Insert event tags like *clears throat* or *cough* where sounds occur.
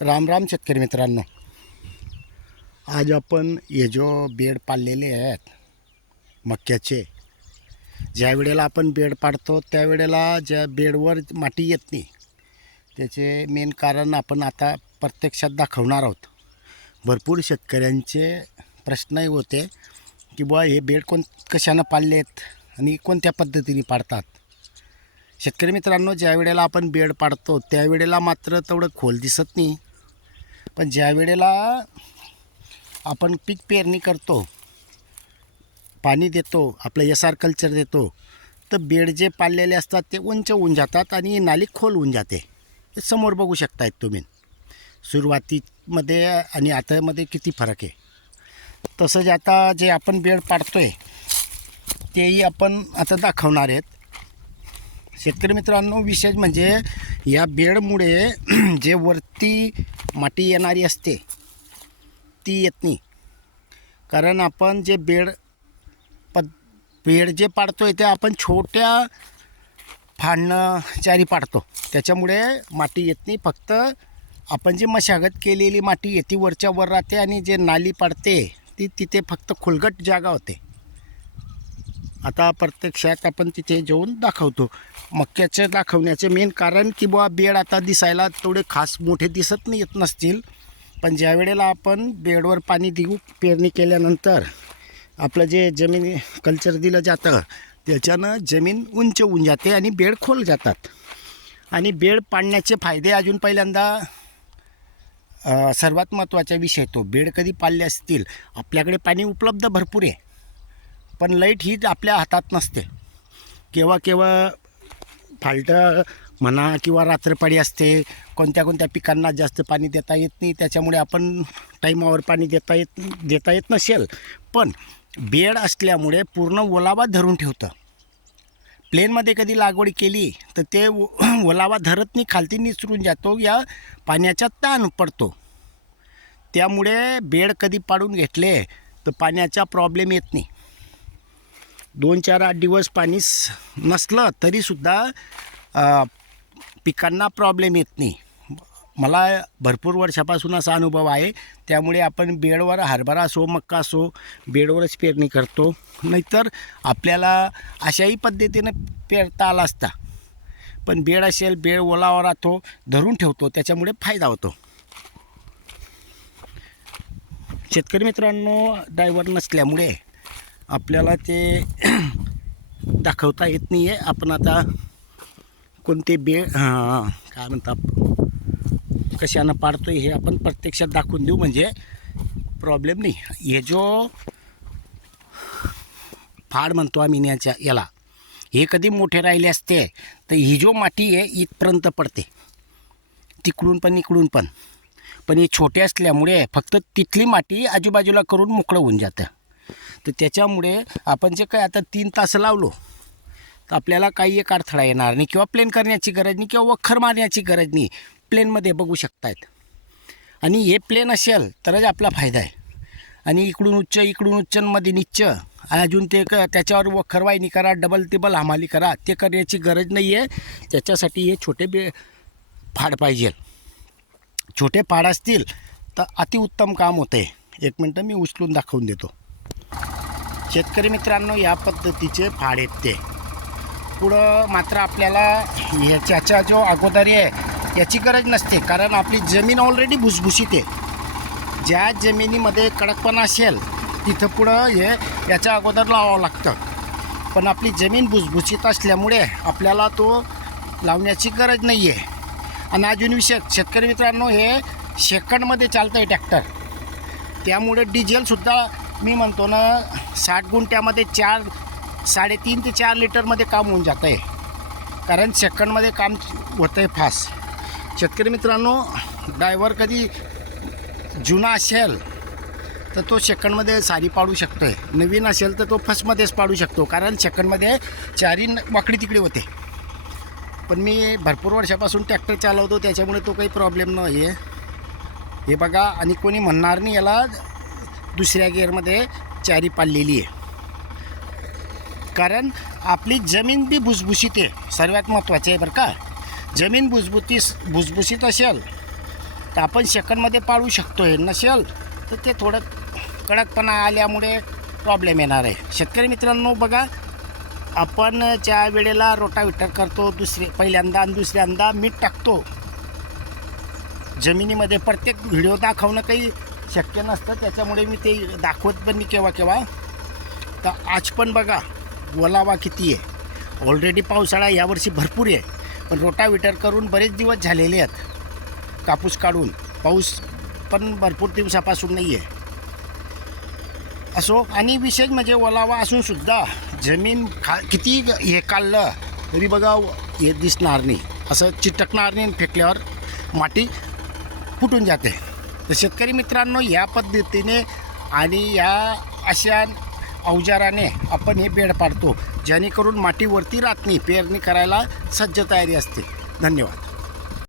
राम राम शेतकरी मित्रांनो. आज आपण हे जो बेड पाडलेले आहेत मक्याचे ज्या वेळेला आपण बेड पाडतो त्यावेळेला ज्या बेडवर माती येत नाही त्याचे मेन कारण आपण आता प्रत्यक्षात दाखवणार आहोत. भरपूर शेतकऱ्यांचे प्रश्नही होते की बुवा हे बेड कोण कशानं पाडलेत आणि कोणत्या पद्धतीने पाडतात? शेतकरी मित्रांनो ज्या वेळेला आपण बेड पाडतो त्यावेळेला मात्र तेवढं खोल दिसत नाही. पण ज्या वेळेला आपण पीक पेरणी करतो पाणी देतो आपलं एस आर कल्चर देतो तर बेड जे पाडलेले असतात ते उंच होऊन जातात आणि नाली खोल होऊन जाते. हे समोर बघू शकतायत तुम्ही. सुरुवातीमध्ये आणि आतामध्ये किती फरक आहे. तसंच आता जे आपण बेड पाडतो आहे तेही आपण आता दाखवणार आहेत. शेतकरी मित्रांनो विशेष म्हणजे या बेडमुळे जे वरती माती येणारी असते ती येत नाही. कारण आपण जे बेड पद बेड जे पाडतो आहे ते आपण छोट्या फाडणं चारी पाडतो. त्याच्यामुळे माती येत नाही. फक्त आपण जी मशागत केलेली माती येते वरच्या वर राहते आणि जे नाली पाडते ती तिथे फक्त खुलगट जागा होते. आता प्रत्यक्षात आपण तिथे जाऊन दाखवतो. मक्याचे दाखवण्याचे मेन कारण की बुवा बेड आता दिसायला तेवढे खास मोठे दिसत नाही येत नसतील. पण ज्या वेळेला आपण बेडवर पाणी देऊ पेरणी केल्यानंतर आपलं जे जमीन कल्चर दिलं जातं त्याच्यानं जमीन उंच होऊन जाते आणि बेड खोल जातात. आणि बेड पाडण्याचे फायदे अजून पहिल्यांदा सर्वात महत्त्वाचा विषय तो. बेड कधी पाळले असतील? आपल्याकडे पाणी उपलब्ध भरपूर आहे. पण लाइट ही आपल्या हातात नसते. केव्हा केव्हा फाल्टं म्हणा किंवा रात्रपाळी असते कोणत्या कोणत्या पिकांना जास्त पाणी देता येत नाही त्याच्यामुळे आपण टाईमावर पाणी देता येत देता येत नसेल. पण बेड असल्यामुळे पूर्ण ओलावा धरून ठेवतं. प्लेनमध्ये कधी लागवड केली तर ते ओलावा धरत नाही खालती निसरून जातो या पाण्याचा ताण पडतो. त्यामुळे बेड कधी पाडून घेतले तर पाण्याचा प्रॉब्लेम येत नाही. दोन चार आठ दिवस पाणी नसलं तरीसुद्धा पिकांना प्रॉब्लेम येत नाही. मला भरपूर वर्षापासून असा अनुभव आहे. त्यामुळे आपण बेडवर हरभरा असो मक्का असो बेडवरच पेरणी करतो. नाहीतर आपल्याला अशाही पद्धतीनं पेरता आला असता. पण बेड असेल बेड ओलावा राहतो धरून ठेवतो त्याच्यामुळे फायदा होतो. शेतकरी मित्रांनो ड्रायव्हर नसल्यामुळे आपल्याला ते *clears throat* दाखवता येत नाही आहे आपण आता कोणते बे काय म्हणतात कशानं पाडतो हे आपण प्रत्यक्षात दाखवून देऊ. म्हणजे प्रॉब्लेम नाही. हे जो फाड म्हणतो आम्ही याच्या याला हे कधी मोठे राहिले असते तर ही जो माती आहे इथपर्यंत पडते. तिकडून पण इकडून पण. पण हे छोटे असल्यामुळे फक्त तिथली माती आजूबाजूला करून मोकळं होऊन जातं. तर त्याच्यामुळे आपण जे काय आता तीन तास लावलो तर आपल्याला काही एक अडथळा येणार नाही किंवा प्लेन करण्याची गरज नाही किंवा वखर मारण्याची गरज नाही. प्लेनमध्ये बघू शकतायत. आणि हे प्लेन असेल तरच आपला फायदा आहे. आणि इकडून उच्च इकडून उच्च मध्ये निच्च अजून ते क त्याच्यावर वखर वाहिनी करा डबल टेबल हमाली करा. ते करण्याची गरज नाही आहे त्याच्यासाठी हे छोटे बे फाड पाहिजे. छोटे फाड असतील तर अतिउत्तम काम होतं आहे एक मिनटं मी उचलून दाखवून देतो. शेतकरी मित्रांनो या पद्धतीचे फाड आहेत ते. पुढं मात्र आपल्याला याच्याचा जो अगोदरी आहे याची गरज नसते. कारण आपली जमीन ऑलरेडी भुसभुशीत आहे. ज्या जमिनीमध्ये कडकपणा असेल तिथं पुढं हे याच्या अगोदर लावावं लागतं. पण आपली जमीन भुसभुशीत असल्यामुळे आपल्याला तो लावण्याची गरज नाही आहे आणि अजून विषय शेतकरी मित्रांनो हे सेकंडमध्ये चालतं आहे ट्रॅक्टर. त्यामुळे डिझेलसुद्धा मी म्हणतो ना साठ गुंठ्यामध्ये चार साडेतीन ते चार लिटरमध्ये काम होऊन जातं आहे कारण सेकंडमध्ये काम होतं आहे फास्ट. शेतकरी मित्रांनो ड्रायव्हर कधी जुना असेल तर तो सेकंडमध्ये सारी पाडू शकतो आहे नवीन असेल तर तो फर्स्टमध्येच पाडू शकतो. कारण सेकंडमध्ये चारी न- वाकडी तिकडे होते. पण मी भरपूर वर्षापासून ट्रॅक्टर चालवतो त्याच्यामुळे तो काही प्रॉब्लेम नाही आहे हे बघा आणि कोणी म्हणणार नाही याला दुसऱ्या गिअरमध्ये चारी पाडलेली आहे. कारण आपली जमीन बी भुसभुशीत आहे. सर्वात महत्त्वाचं आहे बरं का. जमीन भुसभुतीस भुसभुशीत असेल तर आपण सेकंडमध्ये पाळू शकतो आहे नसेल तर ते थोडं कडकपणा आल्यामुळे प्रॉब्लेम येणार आहे. शेतकरी मित्रांनो बघा आपण ज्या वेळेला रोटाविटर करतो दुसरे पहिल्यांदा आणि दुसऱ्यांदा मीठ टाकतो. जमिनीमध्ये प्रत्येक व्हिडिओ दाखवणं काही शक्य नसतं त्याच्यामुळे मी ते दाखवत पण नाही केव्हा केव्हा. तर आज पण बघा ओलावा किती आहे. ऑलरेडी पावसाळा यावर्षी भरपूर आहे पण रोटाविटर करून बरेच दिवस झालेले आहेत. कापूस काढून. पाऊस पण भरपूर दिवसापासून नाही आहे. असो आणि विशेष म्हणजे ओलावा असून सुद्धा जमीन खा किती हे काढलं तरी बघा हे दिसणार नाही. असं चिटकणार नाही फेकल्यावर माती फुटून जाते. तर शेतकरी मित्रांनो या पद्धतीने आणि या अशा अवजाराने आपण हे बेड पाडतो जेणेकरून माटीवरती राहत नाही पेरणी करायला सज्ज तयारी असते. धन्यवाद.